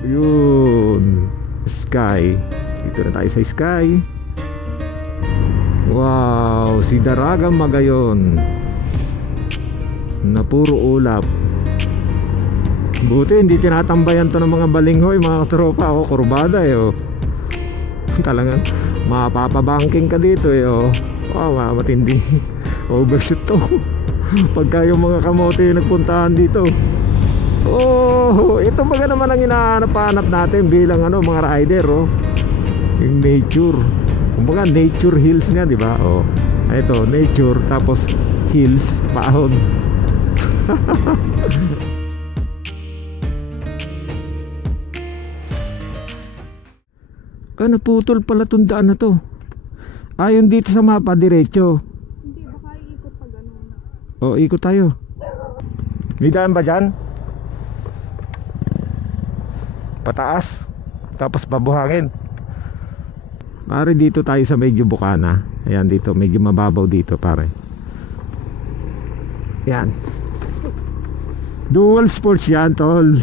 Yun, Sky. Dito na tayo sa Sky. Wow, si Daragang Magayon na puro ulap. Buti hindi tinatambayan to ng mga balinghoy, mga tropa. Oh, kurbada eh, oh. Talagang mapapabanking ka dito eh, oh. Wow, matindi. Overshoot to. Pagka yung mga kamote yung nagpuntahan dito. Oh, ito baga naman ang hinahanap-hanap natin bilang ano, mga rider, oh. Yung nature. Kumbaga nature hills nga, di ba? Oh. Ito, nature tapos hills, paahon. Naputol pala tong daan na to. Yung dito sa mapa, diretso. Hindi, baka iikot pa gano'n. O, ikot tayo. May daan ba dyan? Pataas. Tapos pabuhangin. Pare, dito tayo sa medyo bukana. Ayan, dito, medyo mababaw dito, pare. Yan. Dual sports yan, tol.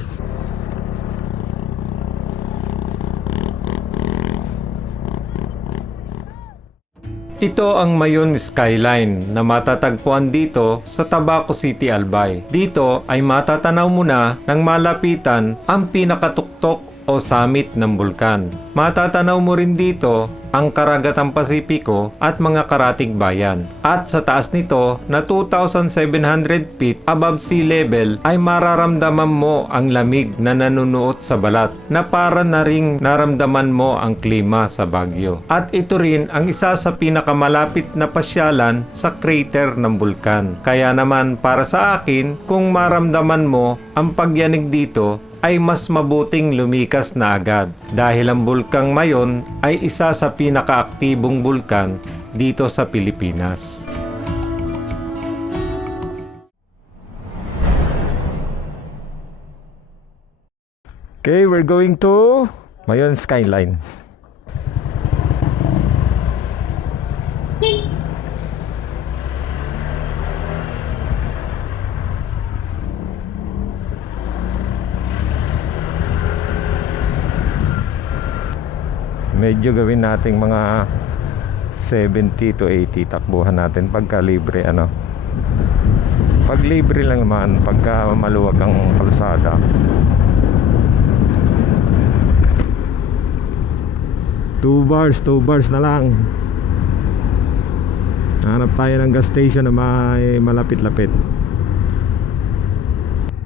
Ito ang Mayon Skyline na matatagpuan dito sa Tabaco City, Albay. Dito ay matatanaw mo na ng malapitan ang pinakatuktok o summit ng bulkan. Matatanaw mo rin dito ang Karagatang Pasipiko at mga karatig bayan. At sa taas nito na 2,700 feet above sea level ay mararamdaman mo ang lamig na nanunuot sa balat na para na ring naramdaman mo ang klima sa Baguio. At ito rin ang isa sa pinakamalapit na pasyalan sa crater ng bulkan. Kaya naman para sa akin, kung maramdaman mo ang pagyanig dito, ay mas mabuting lumikas na agad dahil ang bulkang Mayon ay isa sa pinakaaktibong bulkan dito sa Pilipinas. Okay, we're going to Mayon Skyline. Medyo gawin nating mga 70 to 80 takbuhan natin pagka libre, ano. Pag libre lang naman, pagka maluwag ang kalsada. Two bars na lang. Hanap tayo ng gas station na may malapit-lapit.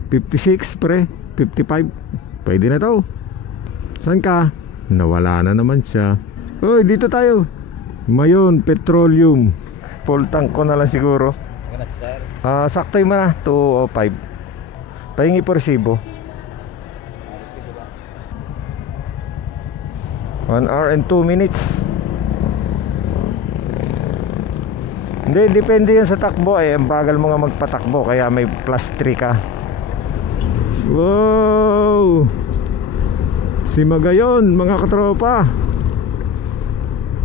56 pre, 55. Pwede na to. Saan ka? Nawala na naman siya. Uy, dito tayo. Mayon Petroleum. Full tank ko na lang siguro. Saktoy mo na 205. Pahingi po resibo. 1 hour and 2 minutes. Hindi, depende yan sa takbo eh. Ang bagal mo nga magpatakbo, kaya may plus 3 ka. Wow, si Magayon, mga katropa.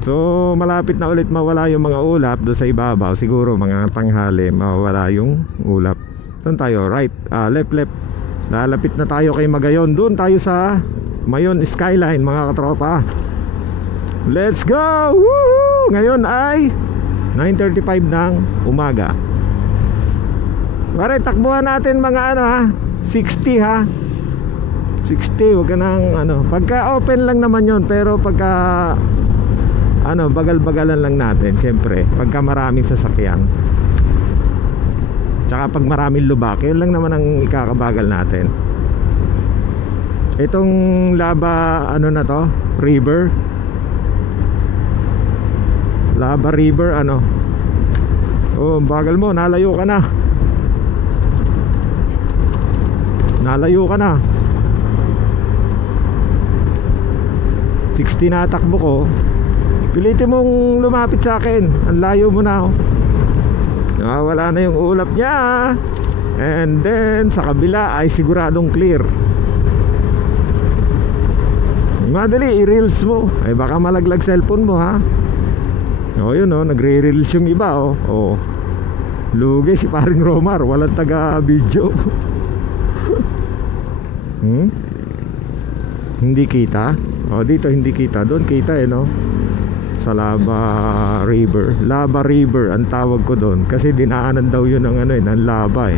So malapit na ulit mawala yung mga ulap doon sa ibabaw. Siguro mga tanghali mawala yung ulap. Saan tayo? Right, left. Lalapit na tayo kay Magayon. Doon tayo sa Mayon Skyline, mga katropa. Let's go! Woohoo! Ngayon ay 9:35 ng umaga. Pare, takbuhan natin mga ano ha, 60 ha, 60. Huwag ka nang ano, pagka open lang naman yon, pero pagka ano, bagal-bagalan lang natin. Siyempre pagka maraming sasakyan, tsaka pag maraming lubak, yun lang naman ang ikakabagal natin. Itong Laba, ano na to, river, Laba River, ano. Oh, bagal mo, nalayo ka na. Nalayo ka na. 60 na takbo ko. Pilitin mong lumapit sa akin. Ang layo mo na. Wala na yung ulap niya. And then sa kabila ay siguradong clear. Madali, i-reels mo. Ay baka malaglag cellphone mo ha. O yun o, nagre-reels yung iba o. O, lugi si paring Romar, walang taga video. Hindi kita. O dito hindi kita. Doon kita no. Sa Lava River. Lava River ang tawag ko doon kasi dinaanan daw yun ng ng lava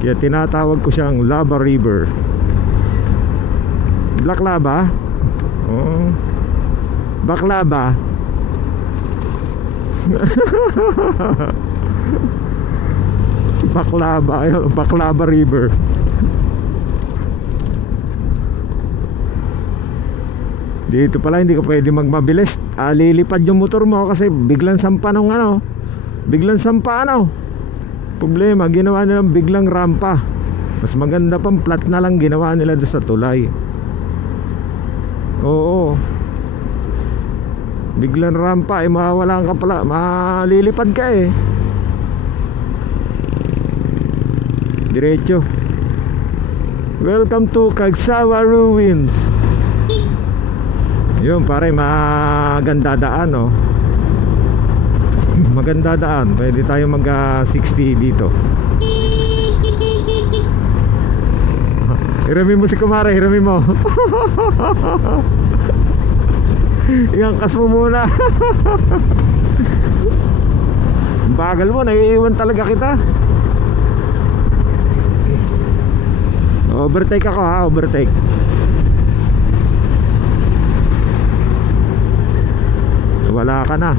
Kaya tinatawag ko siyang Lava River. Black lava? Oo. Baklava. Baklava, Baklava River. Dito pala hindi ka pwede magmabilis. Lilipad yung motor mo kasi biglang sampa ng biglang sampa problema, ginawa nilang biglang rampa. Mas maganda pang flat na lang ginawa nila doon sa tulay. Oo. Biglang rampa mawawalan ka pala, malilipad ka diretso. Welcome to Cagsawa Ruins. Yun pare, maganda daan maganda daan. Pwede tayo mag 60 dito. Hiramin mo si kumare, hiramin mo. Iangkas mo muna. Bagal mo, naiiwan talaga kita. Overtake ako overtake. Wala ka na.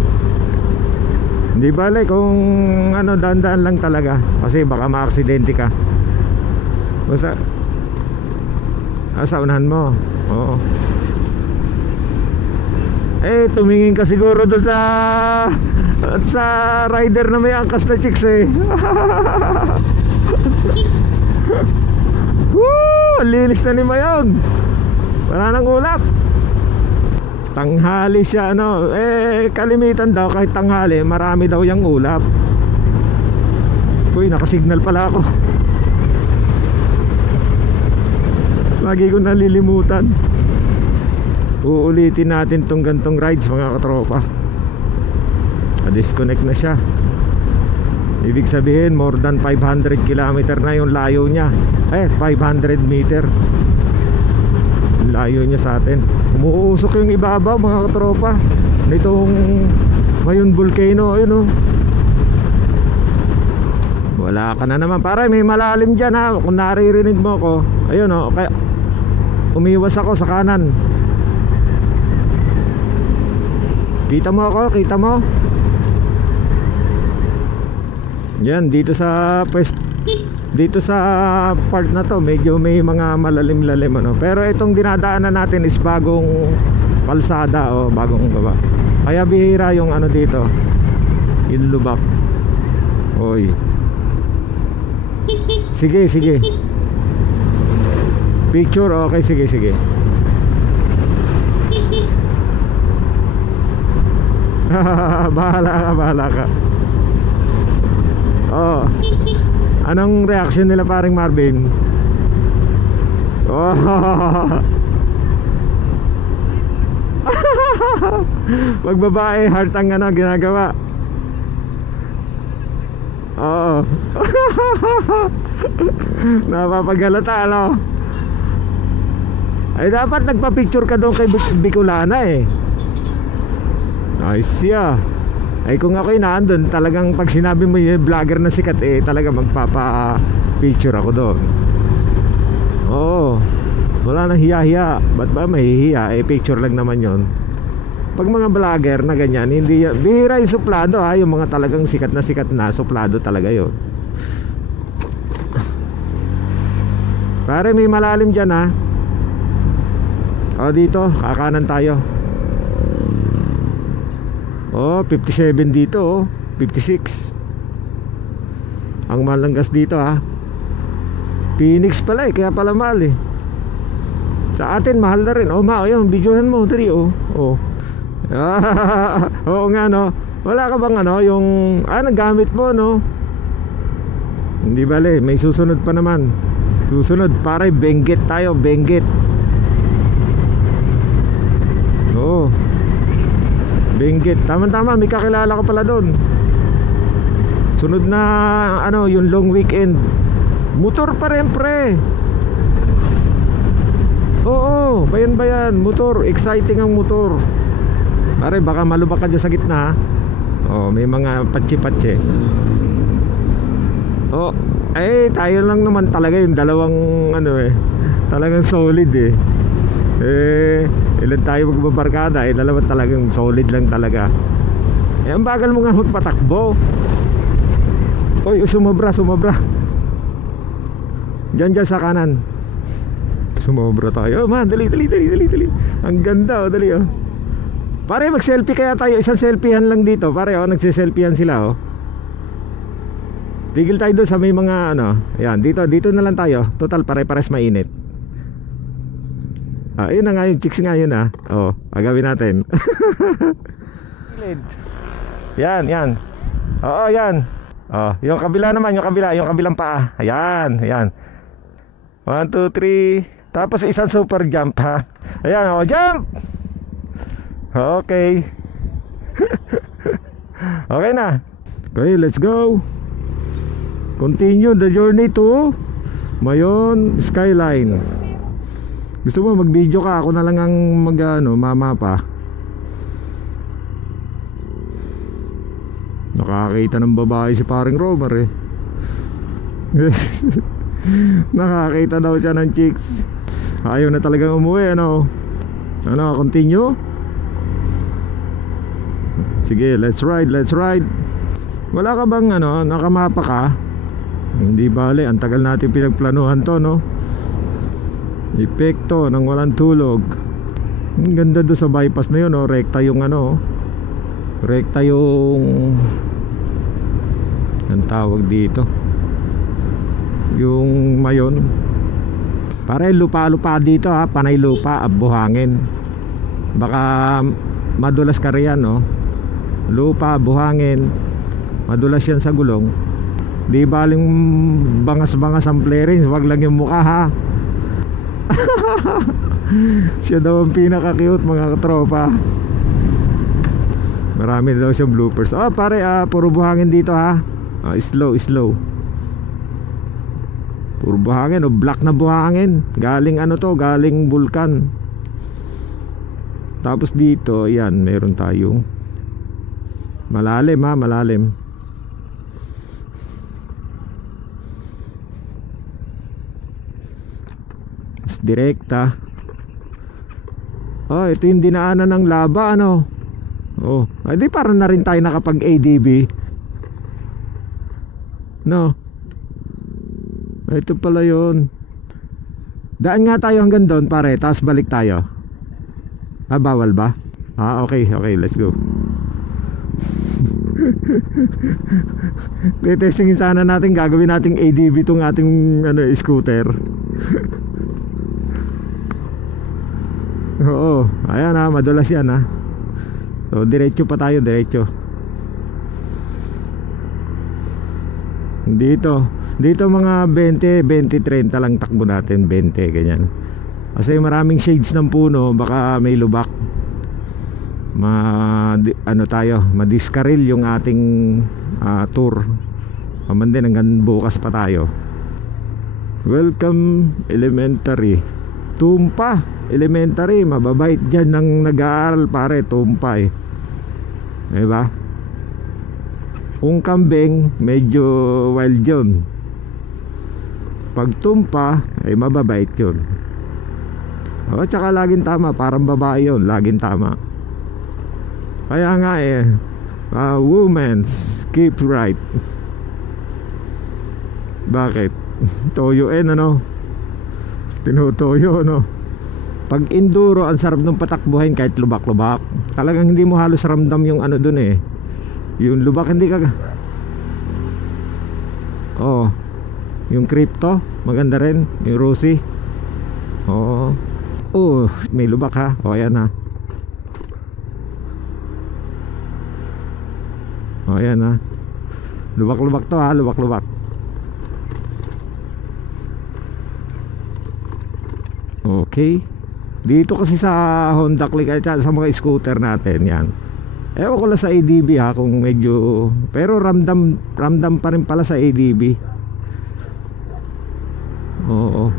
Hindi bale kung dahan-dahan lang talaga kasi baka maaksidente ka. Basta sa unahan mo. Oo. Tumingin ka siguro doon sa rider na may angkas na chicks Woo! Linis na ni Mayon. Wala nang ulap. Tanghali siya kalimitan daw kahit tanghali marami daw yung ulap. Uy, nakasignal pala ako. Lagi ko nalilimutan. Uulitin natin tong gantong rides mga katropa. Na-disconnect na siya. Ibig sabihin more than 500 km na yung layo niya. 500 meter layo niya sa atin. Umuusok yung ibabaw mga katropa nitong Mayon Volcano. Wala ka na naman pare, may malalim dyan kung naririnig mo ko. Ayun kaya umiwas ako sa kanan. Kita mo ako, kita mo. Yan, dito sa part na to medyo may mga malalim-lalim pero itong dinadaanan natin is bagong kalsada bagong baba. Kaya bihira yung dito yung lubak. Oy. Sige. Picture, okay, sige. Bahala ka. Anong reaction nila paring Marvin? Pag babae heart ang ginagawa. Napapagalata ay dapat nagpa-picture ka doon kay Bicolana Nice ay kung ako'y naandun talagang pag sinabi mo yung vlogger na sikat talaga magpapa-picture ako doon. Wala nang hiya-hiya. Ba't ba mahihiya? Picture lang naman yon. Pag mga vlogger na ganyan, hindi bihira yung suplado yung mga talagang sikat na suplado talaga yon. Pare may malalim dyan dito kakanan tayo. 57 dito 56. Ang mahal ng gas dito Phoenix pala kaya pala mahal sa atin mahal na rin. Ayun, videohan mo dali oo nga wala ka bang yung nagamit mo hindi bale, may susunod pa naman. Susunod pare, Benguet tayo, Benguet. Benguet, tama-tama, may kakilala ka pala doon. Sunod na yung long weekend. Motor pa rin pre. Oo, bayan-bayan, motor, exciting ang motor. Pare, baka malubak ka dyan sa gitna ha. Oh, may mga patsi-patsi. Oh, eh tayo lang naman talaga yung dalawang ano eh. Talagang solid eh. Ilan tayo magbabarkada, dalawa talagang solid lang talaga. Ang bagal mo nga magpatakbo. Uy, sumobra. Diyan sa kanan. Sumobra tayo. Man, dali. Ang ganda dali Pare, mag-selfie kaya tayo. Isang selfiehan lang dito. Pare, nagsiselfiehan sila Tigil tayo doon sa may mga ano. Ayan, dito na lang tayo. Total, pare-pares mainit. Yun na nga yung chicks nga yun agawin natin. Yan. Oo, yan. Yung kabila naman, yung kabilang paa. Ayan. 1, 2, 3. Tapos isang super jump ha. Ayan, jump. Okay. Okay na. Okay, let's go. Continue the journey to Mayon Skyline. Gusto mo mag-video ka? Ako na lang ang mamapa. Nakakita ng babae si paring Romer Nakakita daw siya ng chicks. Ayaw na talagang umuwi continue. Sige, let's ride. Wala ka bang nakamapa ka? Hindi bale, ang tagal natin pinagplanuhan to Epekto ng walang tulog. Ang ganda doon sa bypass na yun rekta yung rekta yung ang tawag dito, yung Mayon. Pare, lupa dito panay lupa, buhangin. Baka madulas ka riyan lupa, buhangin, madulas yan sa gulong. Di baling bangas-bangas ang flarings, wag lang yung mukha ha. Siya daw ang pinaka-cute mga katropa. Marami daw siyang bloopers. Pare, puro buhangin dito ha. Slow. Puro buhangin black na buhangin. Galing galing bulkan. Tapos dito, ayan, meron tayong malalim. Direkta. Ito yung dinaanan ng laba di parang na rin tayo nakapag ADB. Ito pala yun. Daan nga tayo hanggang doon pare, tapos balik tayo. Bawal ba? Okay, let's go. Testingin sana natin, gagawin nating ADB tong ating scooter. Oo, ayan madulas yan So diretso pa tayo, Dito mga 20, 20, 30 lang takbo natin, 20 ganyan. Kasi maraming shades ng puno, baka may lubak. Madiskaril yung ating tour. Din hanggang bukas pa tayo. Welcome Elementary. Tumpa Elementary, mababait dyan ng nag-aaral pare, Tumpa diba? Kung kambing, medyo wild yun. Pag Tumpa, mababait yun. Tsaka laging tama, parang babae yun, laging tama. Kaya nga women's keep right. Bakit? Toyoin tinutoyo Pag enduro, ang sarap ng patakbuhin kahit lubak-lubak. Talagang hindi mo halos ramdam yung dun yung lubak, hindi ka yung crypto, maganda rin. Yung Rosie, may lubak ha. Ayan ayan lubak-lubak to lubak-lubak. Okay. Dito kasi sa Honda Click at sa mga scooter natin yan. Ewan ko lang sa ADB kung medyo, pero ramdam pa rin pala sa ADB. Oo.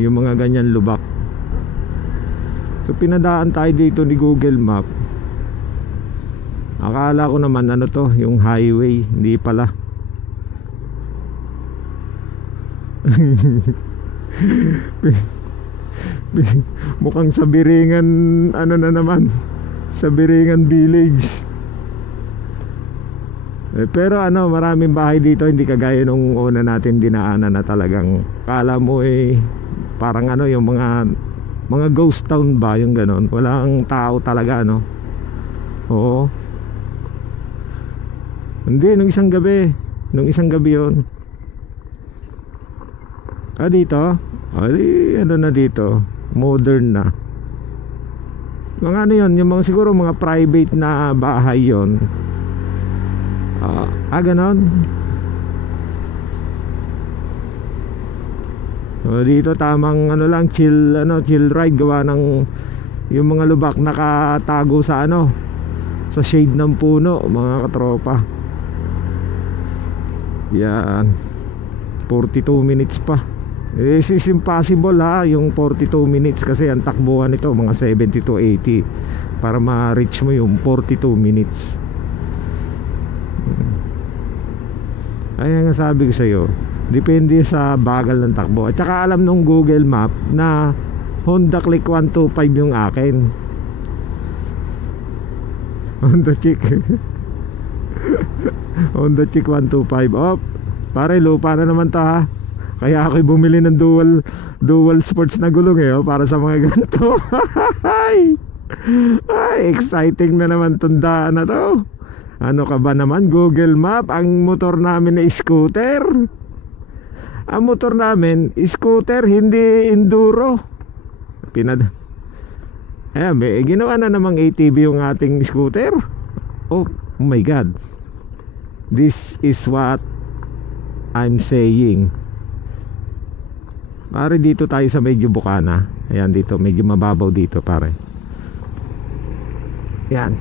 Yung mga ganyan lubak. So pinadaan tayo dito ni Google Map. Akala ko naman ano to, yung highway, hindi pala. Mukhang sa Biringan, ano na naman, sa Biringan Village. Pero ano, maraming bahay dito, hindi kagaya nung una natin dinaanan na talagang kala mo parang ano, yung mga ghost town ba, yung ganon, walang tao talaga, no? Oo. Hindi, nung isang gabi yun. Dito? Ano na dito? Modern na. Mga ano yun, yung mga siguro mga private na bahay yun. Ganon. Dito tamang ano lang, chill ride, gawa ng yung mga lubak nakatago sa sa shade ng puno, mga katropa. Yan. 42 minutes pa. This is impossible ha, yung 42 minutes, kasi ang takbuhan nito mga 70 to 80 para ma-reach mo yung 42 minutes. Ayan nga sabi ko sa'yo, depende sa bagal ng takbo. At saka alam nung Google Map na Honda Click 125 yung akin. Honda Chick Honda Chick 125. Pare, lupa na naman to ha. Kaya ako'y bumili ng dual sports na gulong para sa mga ganito. Ay, exciting na naman tundaan na to. Ano ka ba naman, Google Map? Ang motor namin na scooter. Ang motor namin, scooter, hindi enduro. Ginawa na namang ATV yung ating scooter. Oh my God. This is what I'm saying. Pare, dito tayo sa medyo bukana. Ayan, dito, medyo mababaw dito, pare. Yan.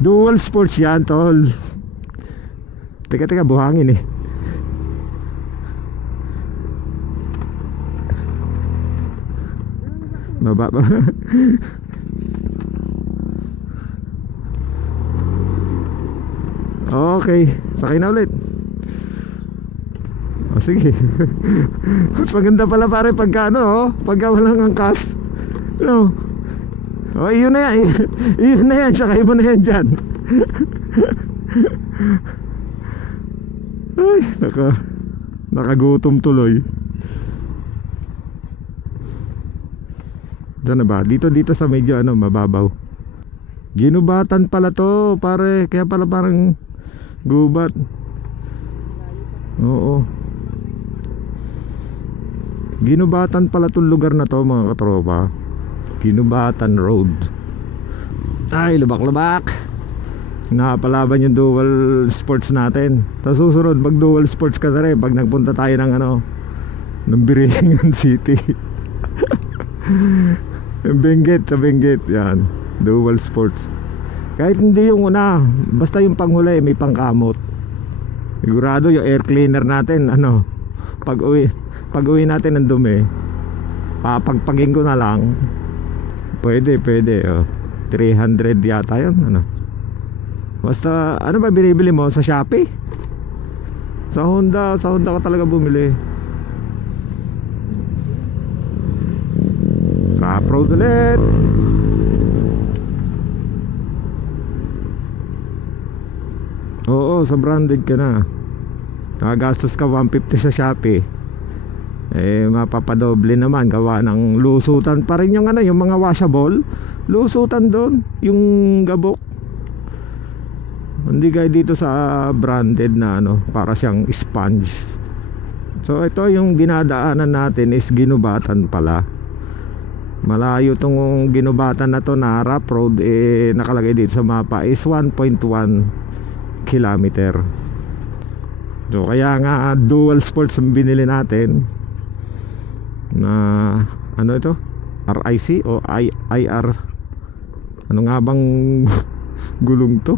Dual sports yan, tol. Teka, buhangin Mababa. Okay, sakay na ulit. Sige. Mas maganda pala pare pagka pagka walang angkas. Iyon na yan. Iyon na yan, sakay mo na yan dyan. Ay, nakagutom tuloy. Diyan na ba? Dito sa medyo mababaw. Ginubatan pala to, pare. Kaya pala parang gubat. Oo. Ginubatan pala tong lugar na to, mga katropa. Ginubatan Road. Ay, lubak-lubak. Nakapalaban yung dual sports natin. Tapos susunod, mag dual sports ka na rin pag nagpunta tayo ng Biringan City. Sa Benguet. Yan, dual sports. Kahit hindi yung una, basta yung panghuli may pangkamot. Sigurado yung air cleaner natin pag uwi natin ng dumi, papagpagin ko na lang. Pwede 300 yata yun. Basta ba binibili mo sa Shopee? Sa Honda ka talaga bumili. Rough road ulit. Oo, sa branded ka na. Nakagastos ka 150 sa Shopee. Mapapadoble naman gawa ng lusutan pa rin yung yung mga washable. Lusutan doon, yung gabok. Hindi gaya dito sa branded na para siyang sponge. So ito yung dinadaanan natin is Ginubatan pala. Malayo tong Ginubatan na to na rough road, nakalagay dito sa mapa is 1.1 kilometer. So kaya nga dual sports ang binili natin na ito? RIC o IR? Ano nga bang gulong to?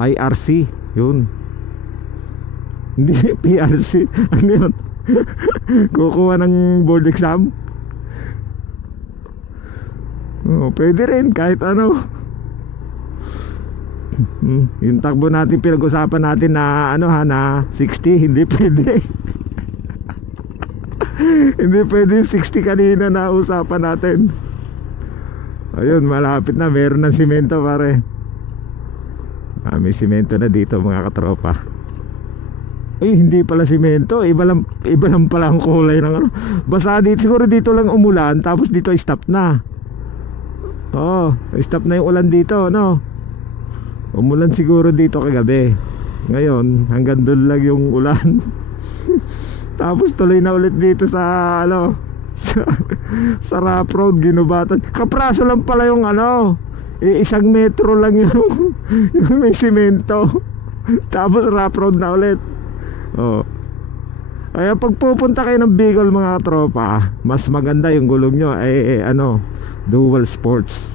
IRC, yun. Hindi, PRC. Ano yun? Kukuha ng board exam? Oh, pwede rin kahit ano. Yung takbo natin pinag-usapan natin na ano ha, na 60, hindi pwede. Hindi pwede yung 60 kanina na usapan natin. Ayun, malapit na, meron ng simento pare. May simento na dito mga katropa. Ay, hindi pala simento, iba lang pala ang kulay ng ano. Basta dito, siguro dito lang umulan, tapos dito stop na. Oh, stop na yung ulan dito, no? Umulan siguro dito kagabi. Ngayon, hanggang doon lang yung ulan. Tapos tuloy na ulit dito sa ano, sa rough road, ginubatan. Kapraso lang pala yung ano, isang metro lang yung may simento. Tapos rough road na ulit. Oh. Kaya pag pupunta kayo ng Bicol mga tropa, mas maganda yung gulong nyo ay ano, dual sports.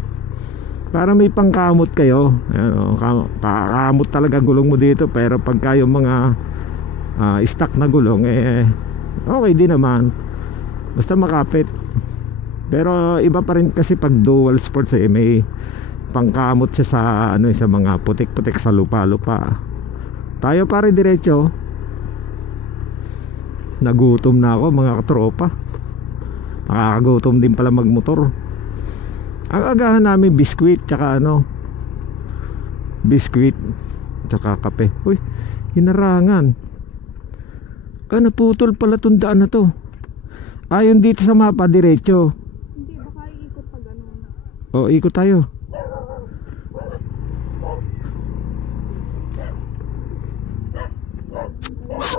Para may pangkamot kayo. Ano, kamot talaga gulong mo dito. Pero pagka yung mga stock na gulong, okay din naman. Basta makapit. Pero iba pa rin kasi pag dual sports, may pangkamot siya sa ano, sa mga putik-putik sa lupa-lupa. Tayo pare diretso. Nagutom na ako mga katropa. Nakakagutom din pala magmotor. Ang agahan namin biskwit tsaka ano, biskwit tsaka kape. Uy, hinarangan. Naputol pala tong daan na to. Ayon dito sa mapa diretso. Hindi, baka iikot pag ano. O, ikot tayo.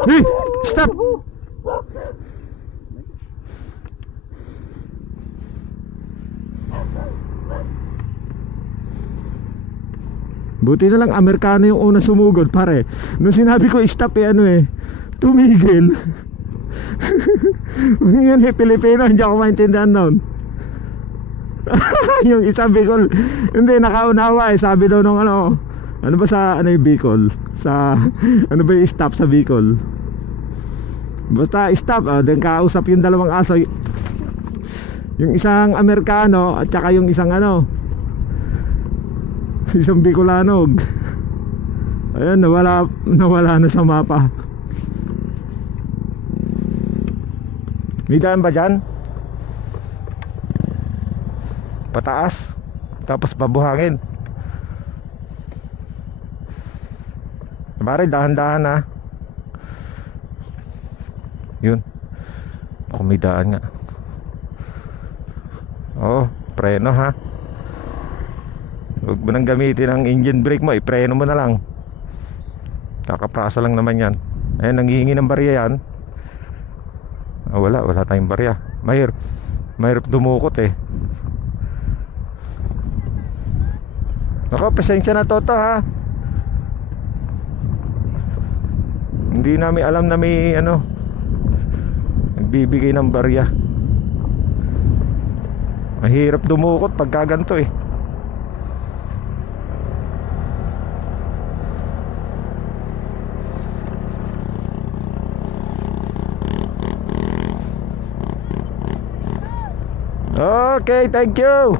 Hey, stop! Buti na lang Amerikano yung una sumugod pare. Nung sinabi ko stop tumigil. Yun Pilipino, hindi ako maintindihan nun. Yung isa Bicol, hindi nakaunawa sabi daw nung ano ba sa ano yung Bicol? Sa ano ba yung stop sa Bicol? Basta stop, then kausap yung dalawang aso. Yung isang Amerikano at saka yung isang ano, isang Bicolanog. Ayan, nawala na sa mapa. May daan ba dyan? Pataas, tapos pabuhangin. Pare, dahan-dahan ha. Yun. Ako may daan nga. Preno ha. Huwag mo nang gamitin ang engine brake mo, ipreno mo na lang. Kakapraso lang naman yan. Ayan, nanghihingi ng barya yan. Wala tayong barya. Mahirap dumukot Nako, pasensya na Toto ha. Hindi namin alam na may ano, nagbibigay ng barya. Mahirap dumukot pagka ganito Okay, thank you.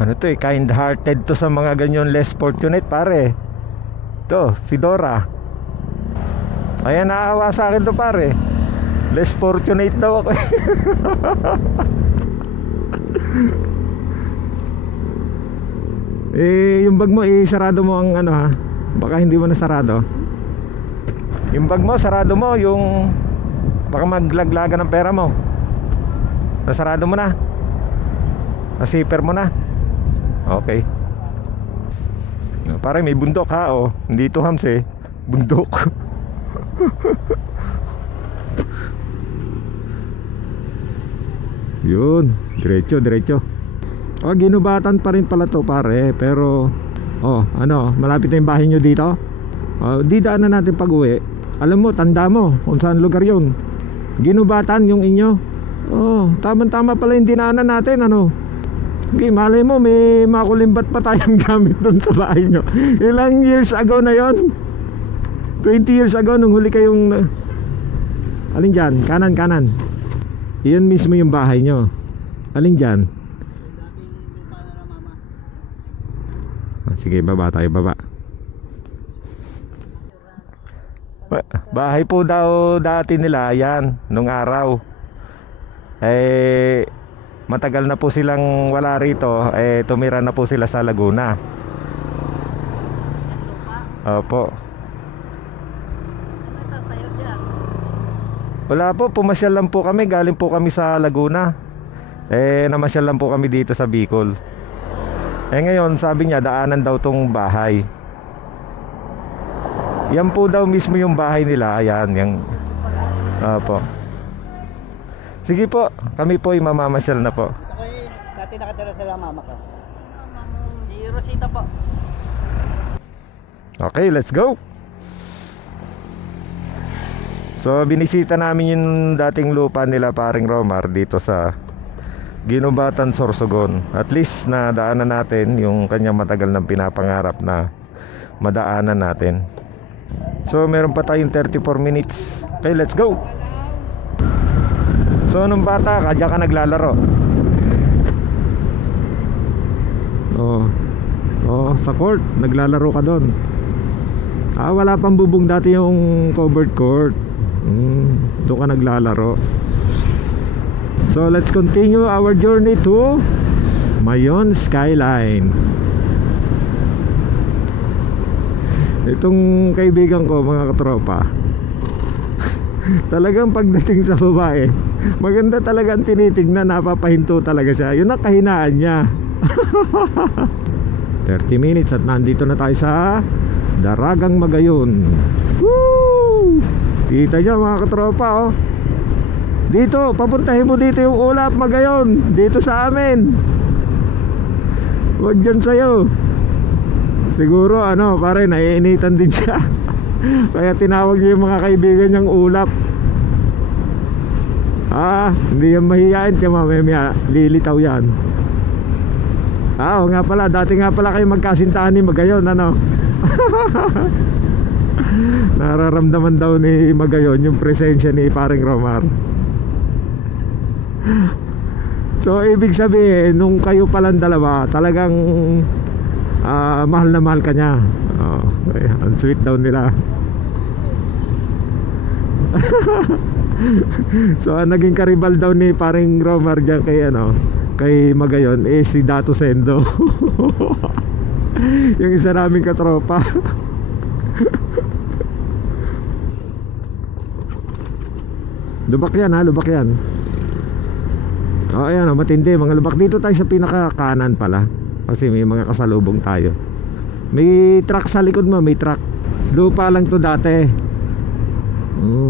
Ano to kind-hearted to sa mga ganyan less fortunate pare. To, si Dora. Ayan, naawa sa akin to pare. Less fortunate daw ako. Yung bag mo sarado mo ang ano ha. Baka hindi mo na sarado. Yung bag mo, sarado mo. Yung baka maglaglagan ng pera mo. Nasarado mo na. Nasiper mo na. Okay. Pare may bundok ha. Hindi ito hams bundok. Yun, diretso. Ginubatan pa rin pala to pare. Pero malapit na yung bahay nyo dito. Di daan na natin pag uwi. Alam mo, tanda mo kung saan lugar yun. Ginubatan yung inyo. Tama-tama pala yung dinaanan natin Okay, malay mo may makulimbat pa tayong gamit doon sa bahay nyo. Ilang years ago na yon? 20 years ago nung huli kayong Alin dyan? Kanan, kanan. Iyan mismo yung bahay nyo. Alin dyan? Sige, baba tayo, baba. Bahay po daw dati nila, yan, nung araw. Matagal na po silang wala rito. Tumira na po sila sa Laguna. Opo. Wala po, pumasyal lang po kami. Galing po kami sa Laguna. Namasyal lang po kami dito sa Bicol. Ngayon sabi niya daanan daw tong bahay. Yan po daw mismo yung bahay nila. Ayan, yung opo. Sige po, kami po ay mamamasyal na po. Ako dati nakatira sila mama ko. Si Rosita po. Okay, let's go. So binisita namin yung dating lupa nila paring Romar dito sa Ginubatan, Sorsogon. At least na daanan natin yung kanyang matagal ng pinapangarap na madaanan natin. So meron pa tayong 34 minutes. Okay, let's go. So nung bata ka, diyan ka naglalaro. Sa court, naglalaro ka doon. Wala pang bubong dati yung covered court. Doon ka naglalaro. So let's continue our journey to Mayon Skyline. Itong kaibigan ko, mga katropa, talagang pagdating sa babae, maganda talaga ang tinitignan, napapahinto talaga siya. Yun ang kahinaan niya. 30 minutes at nandito na tayo sa Daragang Magayon. Woo! Kita nyo mga katropa, oh. Dito, papuntahin mo dito yung Ulap Magayon. Dito sa amin. Huwag dyan sa'yo. Siguro pare, naiinitan din siya. Kaya tinawag niya yung mga kaibigan niyang Ulap. Hindi yan mahihain. Kaya mamaya lilitaw yan. Oo nga pala, dati nga pala kayo magkasintahan ni Magayon, Nararamdaman daw ni Magayon yung presensya ni paring Romar. So ibig sabihin, nung kayo palang dalawa, talagang mahal na mahal ka niya. Ang sweet daw nila. So ang naging karibal daw ni paring Romar dyan kay Magayon si Dato Sendo. Yung isa naming katropa. Lubak yan, lubak yan. Ayan, matindi mga lubak. Dito tayo sa pinaka kanan pala, kasi may mga kasalubong tayo. May truck sa likod mo, may truck. Lupa lang to dati.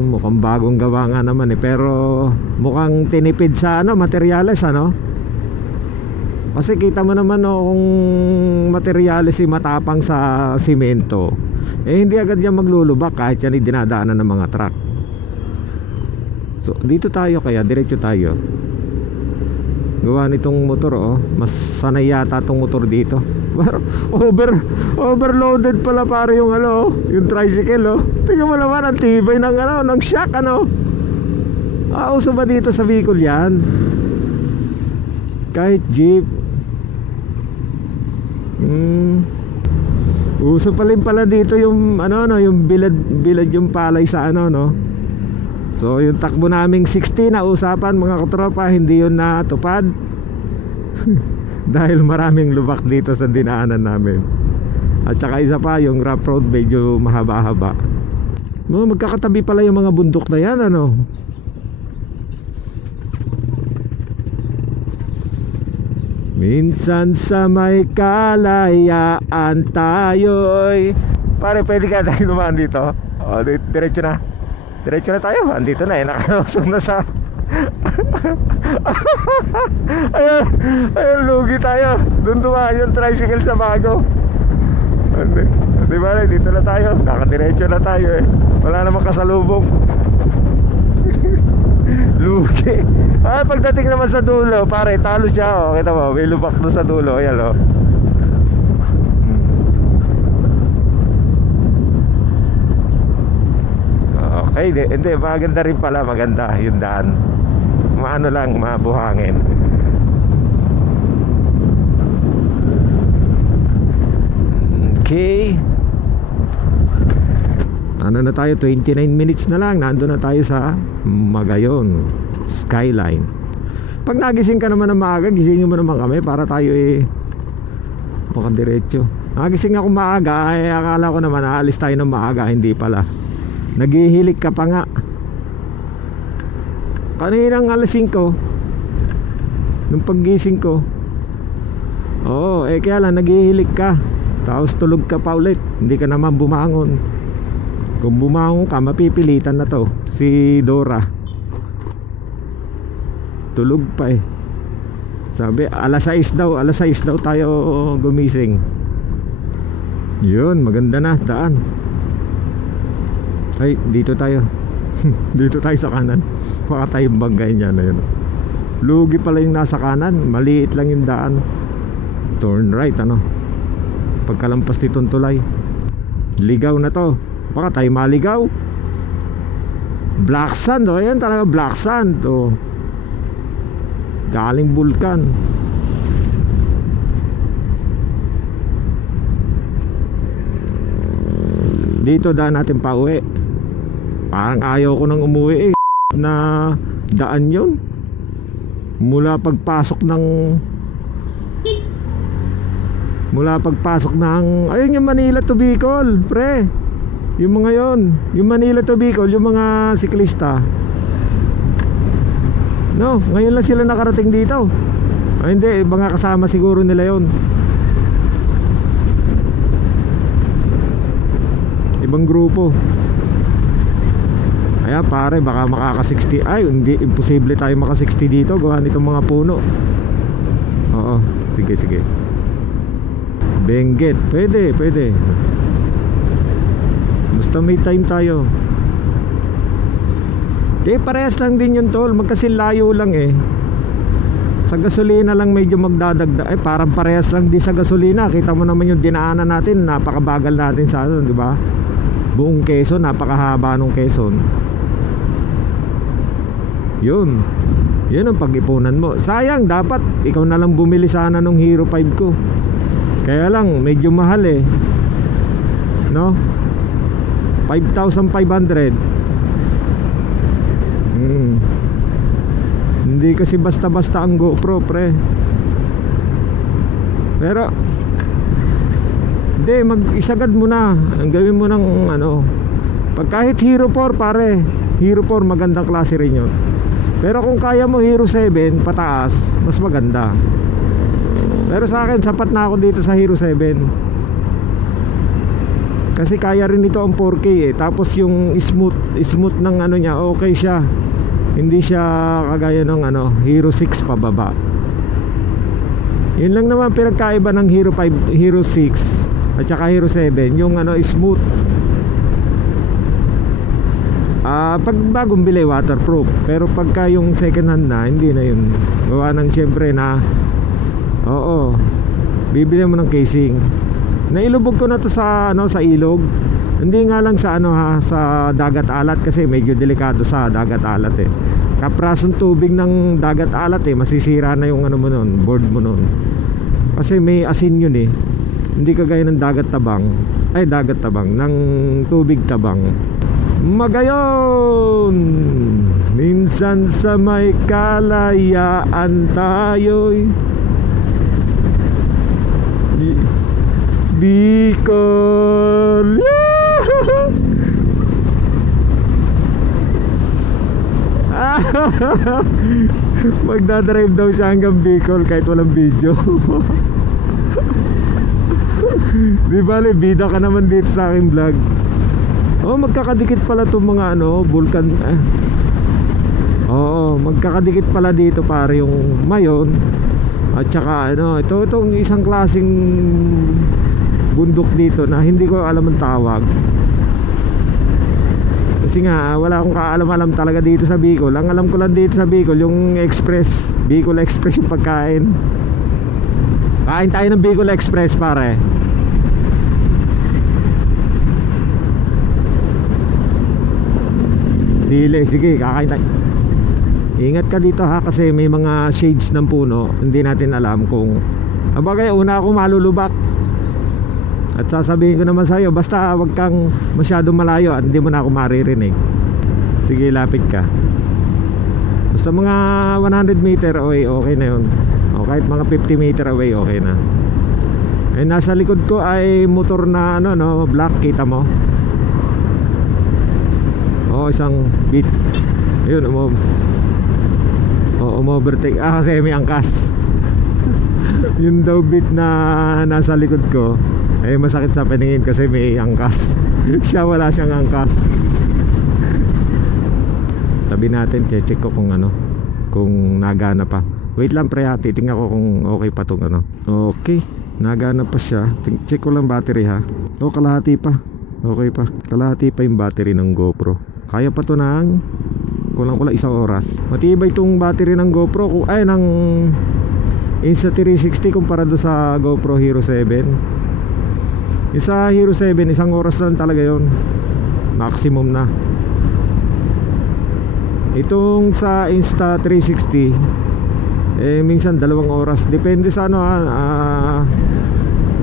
Mukhang bagong gawa nga naman pero mukhang tinipid sa materyales Kasi kita mo naman kung materyales matapang sa simento, hindi agad yan maglulubak kahit yan dinadaanan ng mga truck. So dito tayo, kaya diretso tayo. Gawa nitong motor, mas sanay yata tong motor dito. Overloaded pala pare yung yung tricycle. Tingnan mo naman ang tibay ng shock uso ba dito sa Bicol yan? Kahit jeep. Uso pa rin pala dito yung yung bilad yung palay sa So yung takbo naming 60 na usapan mga katropa, hindi yun natupad. Dahil maraming lubak dito sa dinaanan namin. At saka isa pa, yung rough road medyo mahaba-haba. Magkakatabi pala yung mga bundok na yan Minsan sa may kalayaan tayo'y. Pare, pwede ka tayo dumaan dito? Diretso na. Diretso na tayo. Andito na nakalusong na sa ayun, lugi tayo. Doon dumaan yung tricycle sa bago. Di ba? Dito na tayo. Nakadiretso na tayo Wala namang kasalubong. Lugi. Pagdating naman sa dulo, pare, talo siya Kita mo, may lubak doon sa dulo. Ayan Ay, hindi, maganda rin pala, maganda yung daan. Maano lang, mabuhangin. Okay. Ano na tayo, 29 minutes na lang, nandun na tayo sa Magayon Skyline. Pag nagising ka naman ng maaga, gisingin mo naman kami para tayo makadiretso. Nagising ako maaga, ay akala ko naman aalis tayo ng maaga, hindi pala. Naghihilik ka pa nga. Kaninang alas 5 nung paggising ko. Oo, kaya lang naghihilik ka. Tapos tulog ka pa ulit, hindi ka naman bumangon. Kung bumangon ka, mapipilitan na to. Si Dora tulog pa Sabi, alas 6 daw tayo gumising. Yun, maganda na daan. Ay, dito tayo. Dito tayo sa kanan. Baka tayong banggay niya na yun. Lugi pala yung nasa kanan, maliit lang yung daan. Turn right, ano. Pagkalampas nitong tulay, ligaw na to. Baka tayo maligaw. Black sand, ayan talaga black sand galing bulkan. Dito daan natin pa uwi. Parang ayaw ko nang umuwi na daan yun. Mula pagpasok ng ayun yung Manila to Bicol, pre. Yung mga yon, yung Manila to Bicol, yung mga siklista. No, ngayon lang sila nakarating dito. Ay hindi, mga kasama siguro nila yon. Ibang grupo. Kaya pare, baka makaka-60. Ay, hindi, imposible tayo maka-60 dito gawa nitong mga puno. Oo, sige. Benguet, pwede. Basta may time tayo. Parehas lang din yung tol, magkasilayo lang Sa gasolina lang medyo magdadagdag. Parang parehas lang din sa gasolina. Kita mo naman yung dinaanan natin, napakabagal natin sa di ba? Buong Quezon, napakahaba nung Quezon. Yun ang pag-ipunan mo. Sayang, dapat ikaw na lang bumili sana nung Hero 5 ko. Kaya lang, medyo mahal no? 5,500. Hindi kasi basta-basta ang GoPro, pre. Pero hindi, mag-isagad mo na. Ang gawin mo ng pag kahit Hero 4, pare, Hero 4 magandang klase rin yun. Pero kung kaya mo Hero 7 pataas, mas maganda. Pero sa akin, sapat na ako dito sa Hero 7. Kasi kaya rin ito ang 4K Tapos yung smooth ng niya, okay siya. Hindi siya kagaya ng Hero 6 pababa. Yun lang naman pinagkaiba ng Hero 5, Hero 6 at saka Hero 7, yung smooth. Pag bagong bili, waterproof. Pero pagka yung second hand na, hindi na yun. Gawa ng syempre na bibili mo ng casing. Nailubog ko na to sa sa ilog. Hindi nga lang sa sa dagat alat kasi medyo delikado sa dagat alat Kaprasong tubig ng dagat alat masisira na yung mo nun, board mo nun. Kasi may asin yun Hindi kagaya ng dagat tabang ng tubig tabang. Magayon, minsan sa may kalayaan tayo'y Bicol. Magdadrive daw siya hanggang Bicol kahit walang video. Di bale, bida ka naman dito sa aking vlog. Magkakadikit pala itong mga vulkan. Magkakadikit pala dito pare yung Mayon at saka itong isang klaseng bundok dito na hindi ko alam ang tawag. Kasi nga wala akong kaalam-alam talaga dito sa Bicol. Ang alam ko lang dito sa Bicol yung Express, Bicol Express yung pagkain. Kain tayo ng Bicol Express pare. Sili, sige, kakain tayo. Ingat ka dito ha, kasi may mga shades ng puno. Hindi natin alam kung abagay, una ako malulubak. At sasabihin ko naman sa'yo, basta wag kang masyadong malayo at hindi mo na ako maririnig. Sige, lapit ka. Basta mga 100 meter away, okay na yun. O kahit mga 50 meter away, okay na. Eh, nasa likod ko ay motor na ano, no, black, kita mo? O, isang beat. Yun, umovertake. Kasi may angkas. Yung daw beat na nasa likod ko ay masakit sa paningin kasi may angkas. Siya wala siyang angkas. Tabi natin, check ko kung ano, kung nagana pa. Wait lang pre, titingnan ko kung okay pa tong ano. Okay, nagana pa siya. Check ko lang battery ha. O, kalahati pa. Okay pa, kalahati pa yung battery ng GoPro. Kaya pa to ng kulang-kulang isang oras. Matibay itong battery ng GoPro, ay ng Insta360 kumpara do sa GoPro Hero 7. Isa Hero 7, isang oras lang talaga yon, maximum na. Itong sa Insta360 eh minsan 2 oras, depende sa ano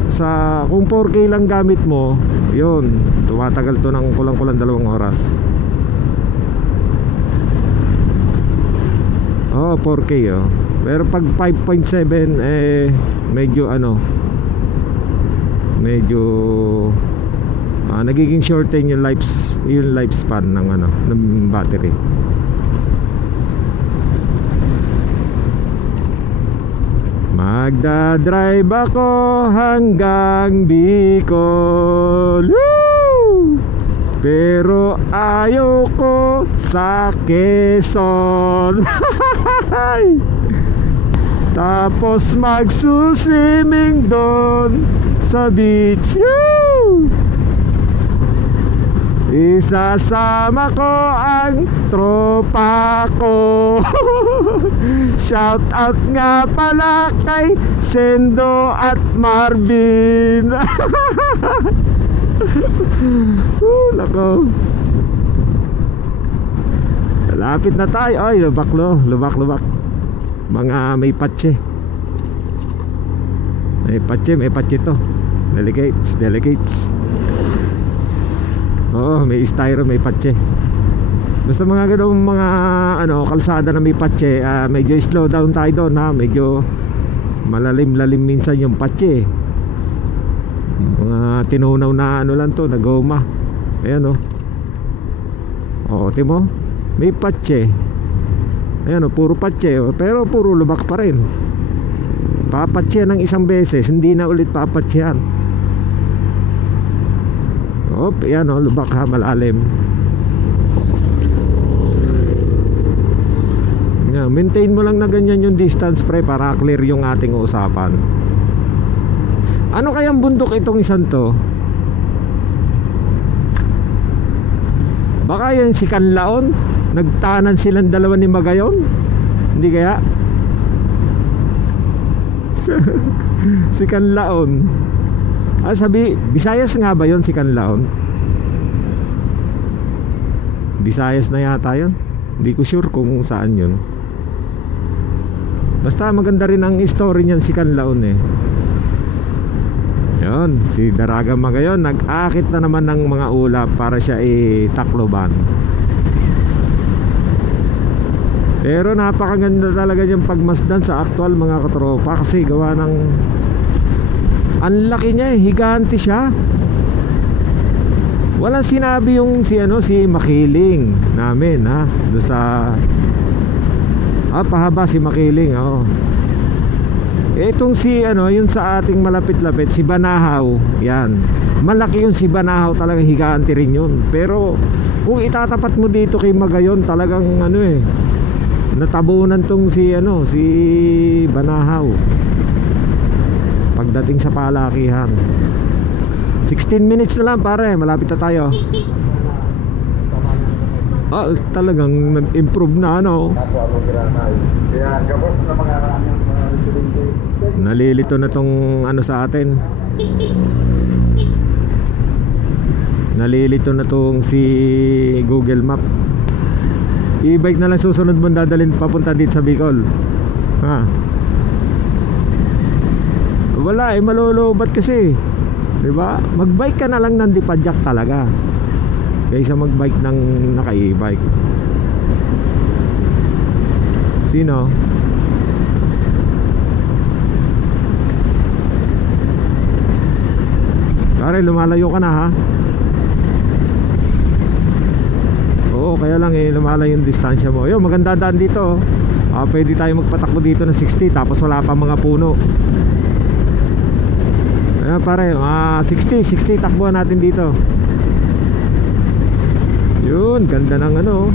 sa kung 4K lang gamit mo, yun, tumatagal to ng kulang-kulang 2 oras. Oh, 4K oh. Pero pag 5.7 eh medyo ano, medyo nagiging shorten yung lifespan ng ano, ng battery. Magdadrive ako hanggang Bicol. Woo! Pero ayoko sa Quezon. Tapos magsusiming doon sa beach. Woo! Isasama ko ang tropa ko. Shout out nga pala kay Sendo at Marvin. Nako. Lapit na tayo. Ay, lubak. Mga may patse. May patse to. Delegates. Oo, may styro, may patse. Basta mga ganung mga ano, kalsada na may patse, medyo slow down tayo doon ha. Medyo malalim-lalim minsan yung patse. Mga tinunaw na ano lang to, na goma. Ayan o. Oo, timo, may patse. Ayan o, puro patse o. Pero puro lubak pa rin. Papatsehan ng isang beses, hindi na ulit papatsehan. Op, yan o, lubak ha, malalim. Yan, maintain mo lang na ganyan yung distance pre, para clear yung ating usapan. Ano kayang bundok itong isang to? Baka yan si Canlaon, nagtanan silang dalawa ni Magayon. Hindi kaya? Si Canlaon. Sabi, Visayas nga ba yon si Canlaon? Visayas na yata yun. Hindi ko sure kung saan yun. Basta maganda rin ang story niyan si Canlaon eh. Yun, si Daraga Magayon nag-akit na naman ng mga ulap para siya Tacloban. Pero napakaganda talaga yung pagmasdan sa actual mga katropa, kasi gawa ng ang laki niya higante siya. Walang sinabi yung si Makiling namin ha, doon sa pahaba si Makiling. Itong si yun sa ating malapit-lapit, si Banahaw. Yan, malaki yung si Banahaw, talagang higante rin yun. Pero kung itatapat mo dito kay Magayon, talagang natabunan tong si Banahaw pagdating sa palakihan. 16 minutes na lang pare, malapit na tayo. Talagang nag-improve na nalilito na tong sa atin. Nalilito na tong si Google Map. E-bike na lang susunod mo dadalhin papunta dito sa Bicol. Ha? Wala eh, malulubat kasi. 'Di ba? Mag-bike ka na lang ng dipadyak talaga. Kaysa mag-bike ng naka-e-bike. Sino? Pare, lumalayo ka na ha? Oo, kaya lang eh, lumalayo yung distansya mo. Yo, maganda daan dito. Pwede tayo magpatakbo dito ng 60 tapos wala pa mga puno. Ayan pare, 60 takbuhan natin dito. Yun, ganda ng ano.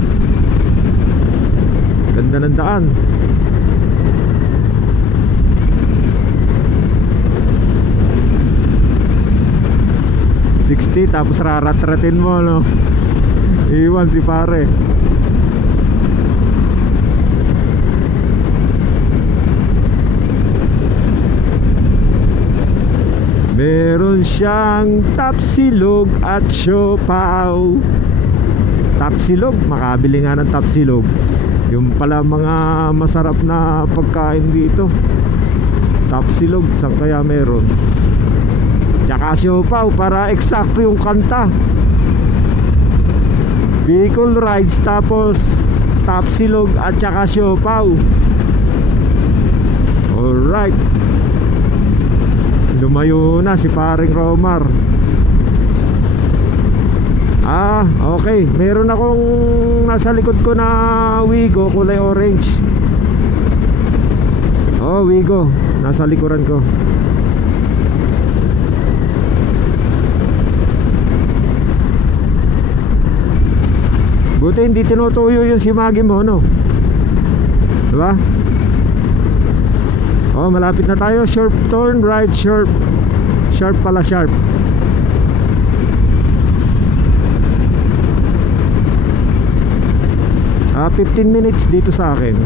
Ganda ng daan. Tapos rarat-ratin mo no. Iwan si pare. Meron siyang tapsilog at siopaw. Tapsilog, makabili nga ng tapsilog. Yung pala mga masarap na pagkain dito. Tapsilog, saan kaya meron? Tsaka siopaw para eksakto yung kanta. Bicol rides tapos tapsilog at tsaka siopaw. Alright. Lumayo na si paring Romar. Okay. Meron akong nasa likod ko na Wigo kulay orange. Wigo. Nasa likuran ko. Buti hindi tinutuyo yung simagi mo, no? Diba? Malapit na tayo. Sharp turn, right, sharp. Sharp pala, sharp. Ah, 15 minutes dito sa akin.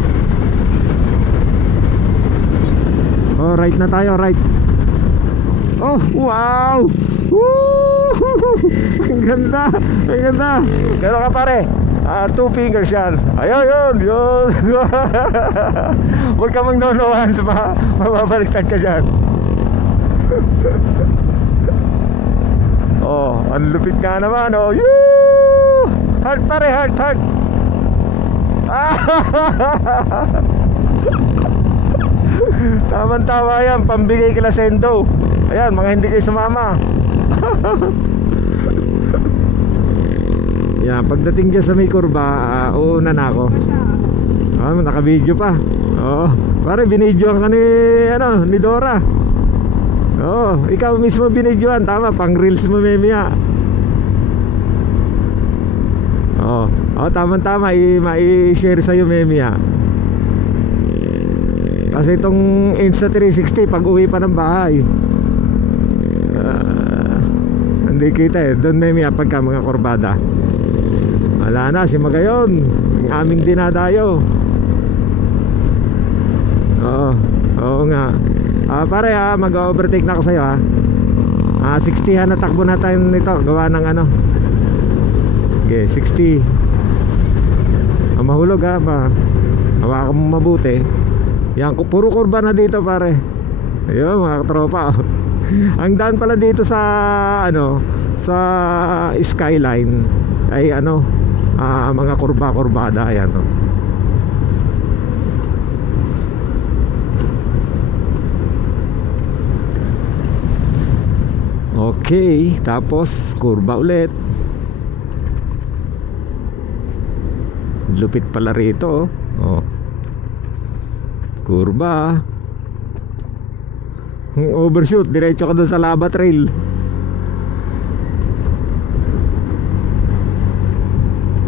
Right na tayo, right. Wow! Woo! Ang ganda, ang ganda. Gano'n ka pare? 2 fingers yan. Ayun, yun. Huwag ka magnonoans, mababaliktad ka dyan. Ang lupit nga naman. Heart pare, heart. Tama yan, pambigay kila Sendo. Ayan, mga hindi kayo sumama. Yan, pagdating dyan sa may kurba, uuna na ako. Naka-video pa. Pare, binidyoan ka ni Dora. Ikaw mismo binidyoan. Tama, pang reels mo memya. Tama, i-share sa'yo memya. Kasi itong Insta360 pag uwi pa ng bahay, hindi kita doon memya pagka mga kurbada. Wala na, si Magayon ang aming dinadayo. Oo nga. Pare mag-overtake na ako sa'yo 60 na takbo na tayo nito. Gawa ng ano. Okay, 60. Mahulog hawakan mo mabuti. Yan, puro kurba na dito pare. Ayun mga tropa. Ang daan pala dito sa sa skyline ay mga kurba-kurbada. Ayan Okay, tapos kurba ulit. Lupit pala rito. Kurba. Overshoot, diretso ka doon sa Lava Trail.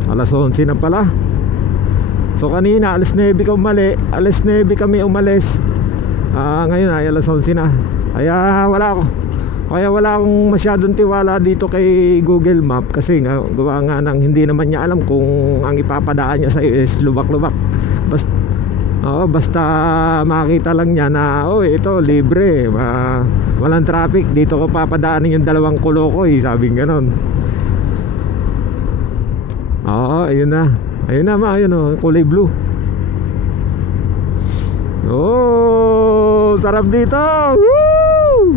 Alas 11 na pala. So kanina alas 9 kami umalis. Ngayon ay alas 11 na. Kaya wala akong masyadong tiwala dito kay Google Map. Kasi gawa nga ng hindi naman niya alam kung ang ipapadaan niya sa is lubak-lubak. Basta makita lang niya na ito libre, walang traffic, dito ko papadaanin yung 2 Kulokoy, sabing ganon. Ayun na. Ayun na ma, ayun oh, kulay blue. Oh, sarap dito. Woo!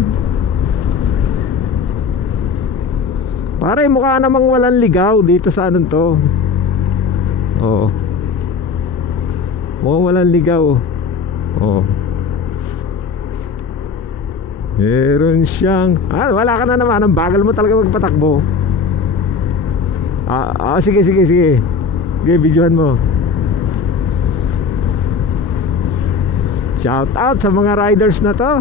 Pare, mukha namang walang ligaw dito sa anong to. Oo. Mukhang walang ligaw. Oo. Meron siyang wala ka na naman. Ang bagal mo talaga magpatakbo. Sige. Sige, videohan mo. Shout out sa mga riders na to.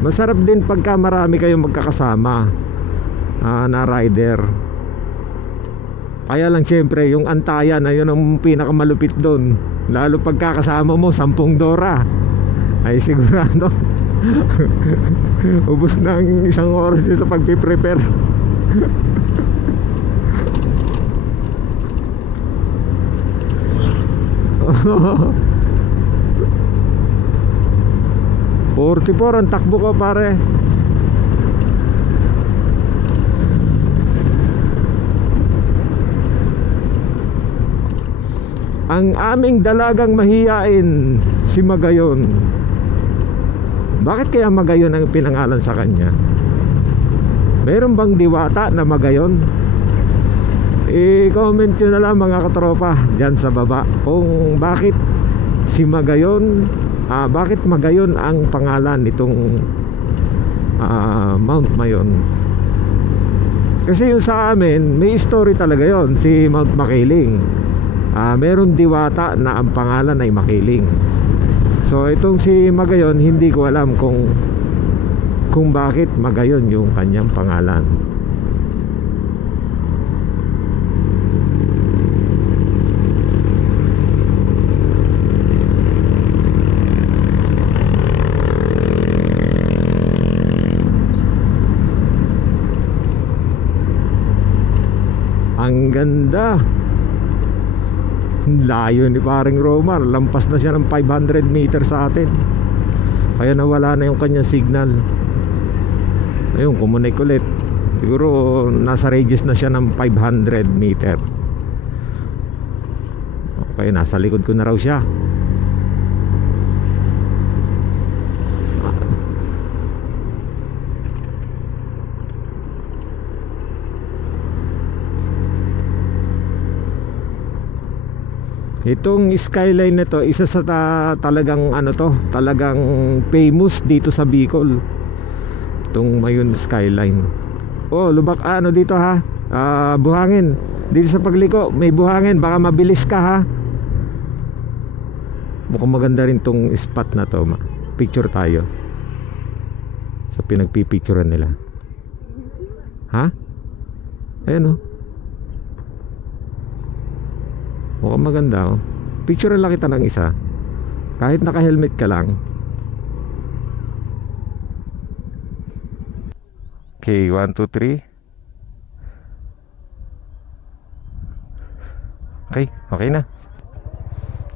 Masarap din pagka marami kayong magkakasama na rider. Kaya lang syempre yung antayan na yun ang pinakamalupit doon. Lalo pagkakasama mo 10 Dora, ay sigurado ubos na ang 1 oras din sa pagpiprepare. Oh, 44 ang takbo ko pare. Ang aming dalagang mahiyain, si Magayon. Bakit kaya Magayon ang pinangalan sa kanya? Meron bang diwata na Magayon? I-comment nyo na lang mga katropa dyan sa baba kung bakit si Magayon, bakit Magayon ang pangalan nitong Mount Mayon. Kasi yung sa amin may story talaga yon, si Mount Makiling. Meron diwata na ang pangalan ay Makiling. So itong si Magayon, hindi ko alam kung bakit Magayon yung kanyang pangalan. Ang ganda. Layo ni paring Romar. Lampas na siya ng 500 meters sa atin. Kaya nawala na yung kanyang signal. Ayun, kumunik ulit. Siguro nasa radius na siya ng 500 meter. Okay, nasa likod ko na raw siya. Itong skyline na to, isa sa talagang talagang famous dito sa Bicol. Itong Mayon skyline. Oh, lubak dito ha. Buhangin. Dito sa pagliko, may buhangin, baka mabilis ka ha. Mukhang maganda rin tong spot na to. Picture tayo. Sa pinagpipicturean nila. Ha? Ayun oh. Mukhang maganda oh. Picture lang kita ng isa. Kahit naka-helmet ka lang. Okay, 1, 2, 3. Okay na.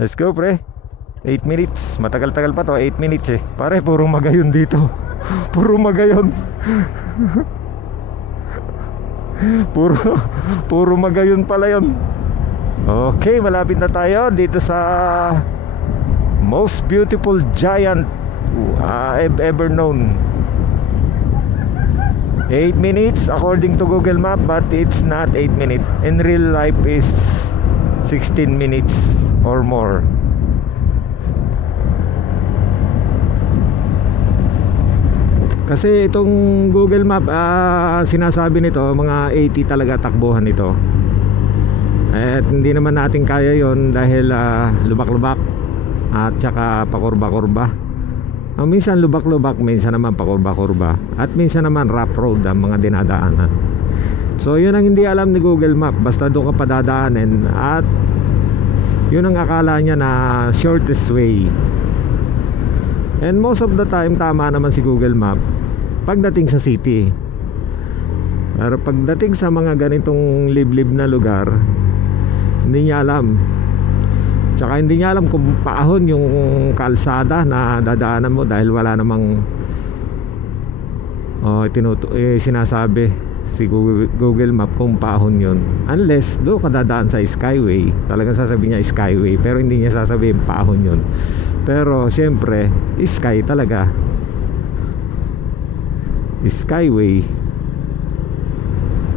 Let's go pre. 8 minutes. Matagal-tagal pa to, 8 minutes eh. Pare, puro Magayon dito. Puro Magayon. Puro Magayon pala yun. Okay, malapit na tayo dito sa most beautiful giant I've ever known. 8 minutes according to Google Map, but it's not 8 minutes. In real life is 16 minutes or more. Kasi itong Google Map, sinasabi nito mga 80 talaga takbuhan nito. At hindi naman natin kaya yon dahil lubak-lubak at saka pakurba-kurba. Minsan lubak-lubak, minsan naman pakurba-kurba, at minsan naman rough road ang mga dinadaanan. So yun ang hindi alam ni Google Map. Basta doon ka padadaanin at yun ang akala niya na shortest way. And most of the time tama naman si Google Map pagdating sa city. Pero pagdating sa mga ganitong liblib na lugar, hindi niya alam. Tsaka hindi niya alam kung paahon yung kalsada na dadaanan mo dahil wala namang sinasabi si Google Map kung paahon yun, unless do ka dadaan sa Skyway, talagang sasabihin niya Skyway, pero hindi niya sasabihin paahon yun. Pero siyempre Sky talaga, Skyway.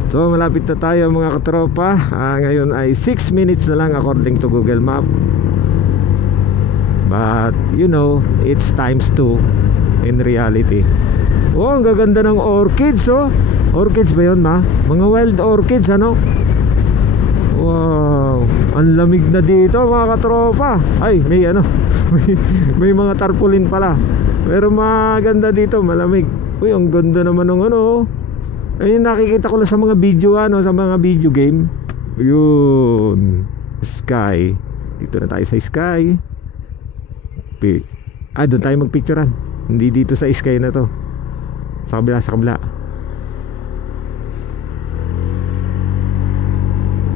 So malapit na tayo mga katropa. Ngayon ay 6 minutes na lang according to Google Map, but you know, it's times 2 in reality. Oh, ang gaganda ng orchids, oh. Orchids ba yun, ma? Mga wild orchids, ano? Wow, ang lamig na dito mga katropa. Ay, may ano may mga tarpaulin pala, pero maganda dito, malamig. Uy, ang ganda naman ng ano. Ayun, nakikita ko lang sa mga video, ano, sa mga video game. Yun, Sky. Dito na tayo sa Sky. Doon tayo magpicturean. Hindi dito sa Sky na to. Sa kabila, sa kabila.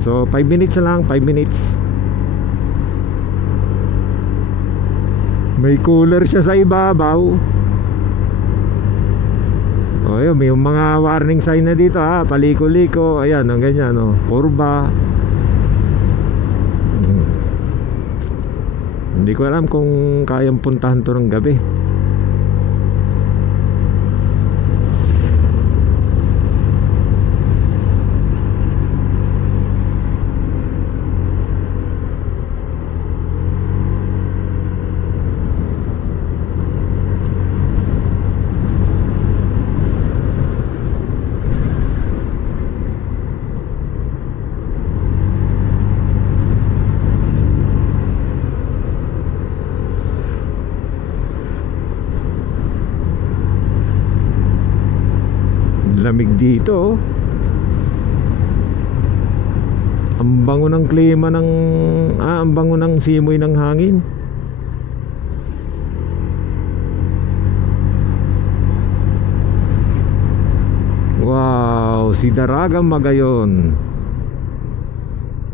So 5 minutes na lang, 5 minutes. May cooler siya sa ibabaw. Oh, yun, may mga warning sign na dito, ha. Paliko-liko, ayan, ang ganyan, oh. Kurba. Hindi ko alam kung kayang puntahan to ng gabi. Lamig dito, oh. Ang bango ng klima ng ang bango ng simoy ng hangin. Wow, si Daragang Magayon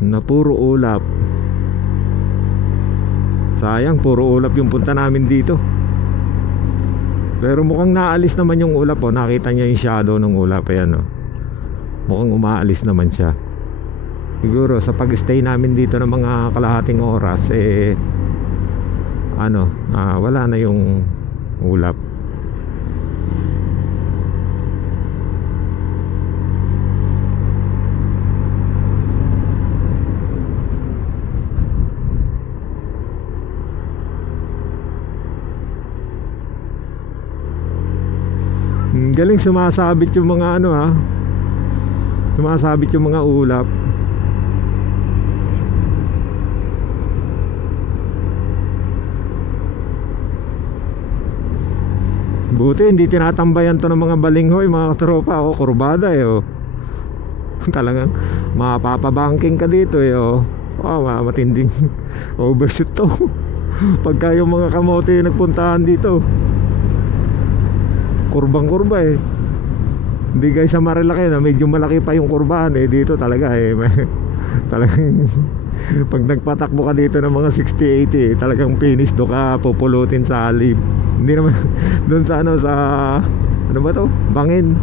na puro ulap. Sayang, puro ulap yung punta namin dito. Pero mukhang naalis naman yung ulap, oh. Nakita niya yung shadow ng ulap, ayan, oh. Mukhang umaalis naman siya. Siguro sa pag-stay namin dito ng mga kalahating oras, wala na yung ulap. Galing sumasabit yung mga ano, ha. Sumasabit yung mga ulap. Buti hindi tinatambayan to ng mga balinghoy, mga tropa, oh. Kurbada, oh. Talagang mapapabanking ka dito, oh. Matinding overshoot to. Pagka yung mga kamote yung nagpuntahan dito, kurbang-kurba, Hindi guys sa Marilaki na medyo malaki pa yung kurbahan, dito talaga talagang pag nagpatakbo ka dito ng mga 60-80, talagang finish do ka pupulutin sa alib. Hindi naman doon sa ano ba to? Bangin.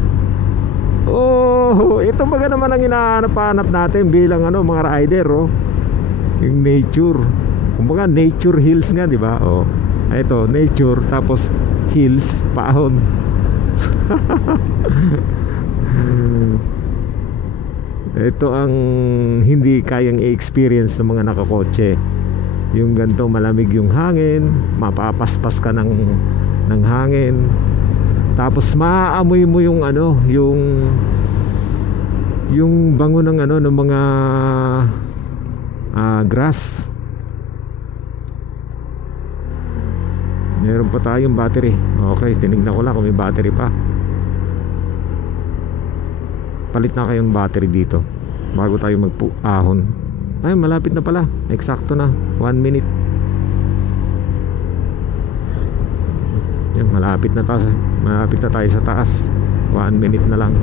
Oh, ito baga naman ang hinahanap-hanap natin bilang mga rider, oh. Yung nature. Kumbaga nature hills nga, di ba? Oh. Ito, nature tapos hills, paahon. Ito ang hindi kayang i-experience ng mga nakakotse. Yung ganito malamig yung hangin, mapapaspas ka ng hangin. Tapos maaamoy mo yung yung bango ng ng mga grass. Meron pa tayong battery. Okay, tinignan ko lang kung may battery pa. Palit na kayong battery dito bago tayo magpuahon. Ay, malapit na pala. Eksakto na, 1 minute. Yan, malapit na tayo sa taas. 1 minute na lang.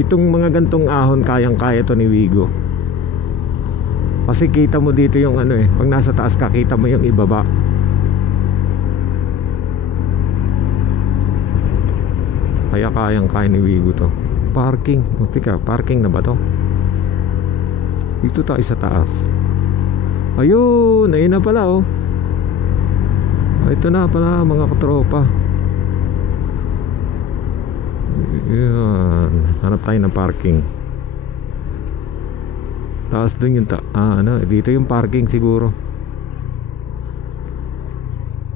Itong mga gantong ahon, kayang-kaya to ni Wigo. Kasi kita mo dito yung ano eh, pag nasa taas ka, kita mo yung ibaba. Kaya kayang-kaya ni Wigo to. Parking. O tika, parking na ba to? Dito tayo sa taas. Ayun, ayun na pala oh. Ito na pala mga katropa. Yan. Hanap tayo ng parking. Taas dun yung ano, dito yung parking siguro.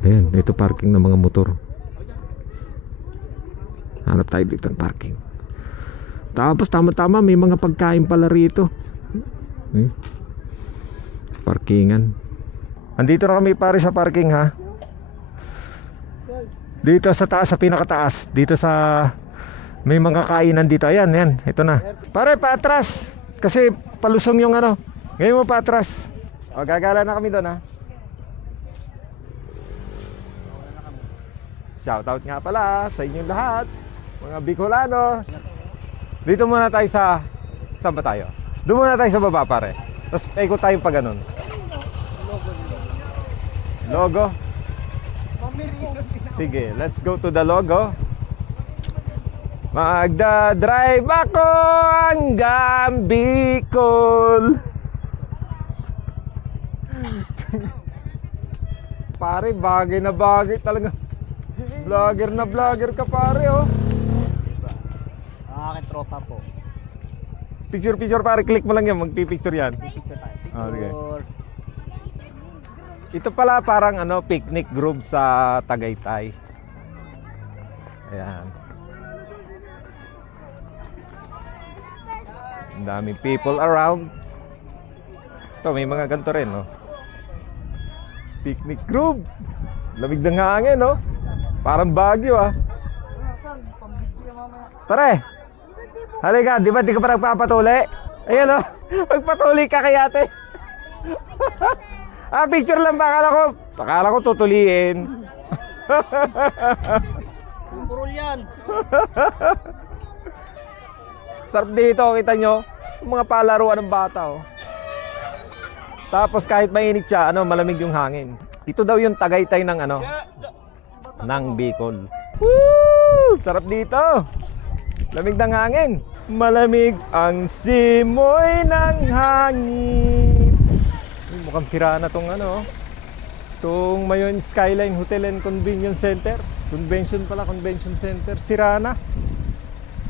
Ayan, ito parking ng mga motor. Hanap tayo dito ng parking. Tapos tama-tama may mga pagkain pala rito. Parkingan. Andito na kami pare sa parking ha. Dito sa taas, sa pinakataas. Dito sa may mga kainan dito. Ayan, ayan, ito na. Pare, paatras. Kasi palusong yung ano. Ngayon mo paatras. O, gagala na kami doon ha. Shoutout nga pala sa inyong lahat, mga Bicolano. Dito muna tayo sa... Saan ba tayo? Doon muna tayo sa baba pare. Tapos ikot tayo pa ganun. Logo? Sige, let's go to the logo. Magdadrive ako hanggang Bicol. Pare, bagay na bagay talaga. Vlogger na vlogger ka pare oh. Ang aking tropa po. Picture pare, click mo lang yan, magpipicture yan. Picture tayo. Ah, sige. Picture. Ito pala parang ano, picnic group sa Tagaytay. Ayan. Ang daming people around. Ito, may mga ganito rin, no? Picnic group. Lamig ng hangin, no? Parang Baguio, ah. Pare, halika, di ba di ka pa nagpapatuli? Ayan, no? Magpatuli ka kay ate. Ah, picture lang ba? Akala ko tutuliin. Purol yan. Sarap dito, kita nyo yung mga palaruan ng bata oh. Tapos kahit mainit siya, ano, malamig yung hangin. Ito daw yung Tagaytay ng ano, ng Bicol. Woo! Sarap dito. Lamig ng hangin. Malamig ang simoy ng hangin. Mukhang sira na tong ano, itong Mayon Skyline Hotel and Convenience Center. Convention pala, convention center. Sira na.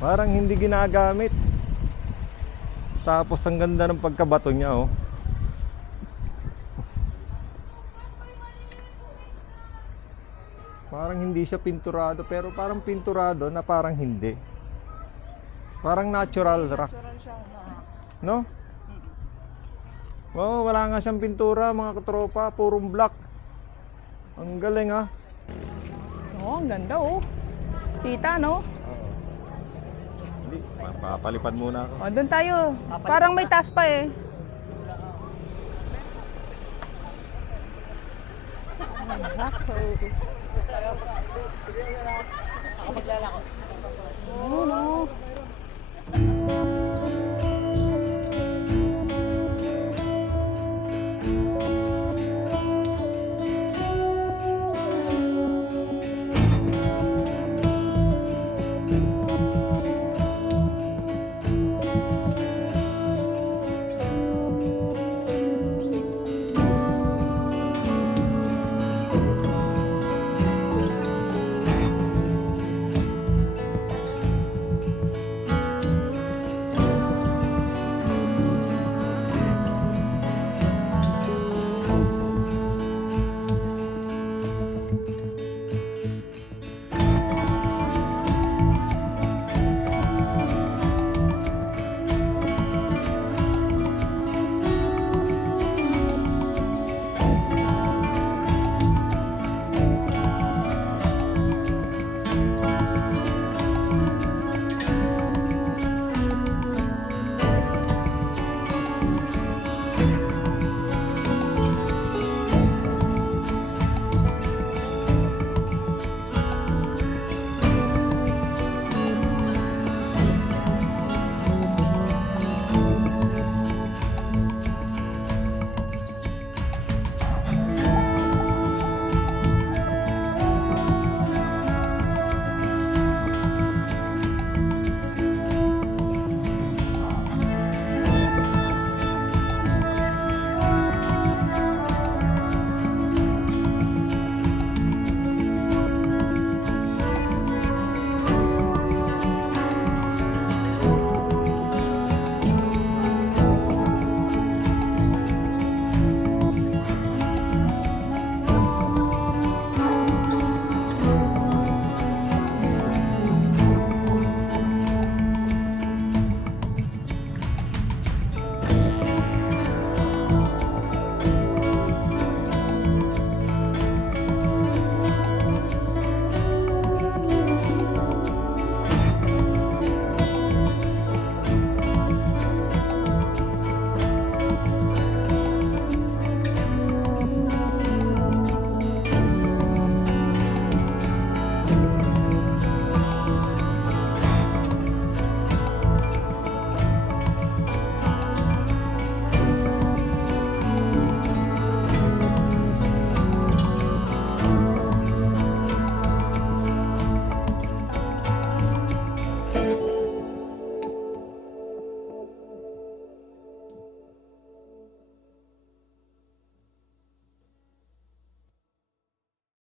Parang hindi ginagamit. Tapos ang ganda ng pagkabato niya oh. Parang hindi siya pinturado, pero parang pinturado na parang hindi. Parang natural rock. No? Oh, wala nga siyang pintura mga katropa, purong black. Ang galing ah. Oh, ang ganda oh. Kita no? Hindi, papalipad muna ako. O, doon tayo. Parang may taas pa eh. Ako maglalako. Oh, no.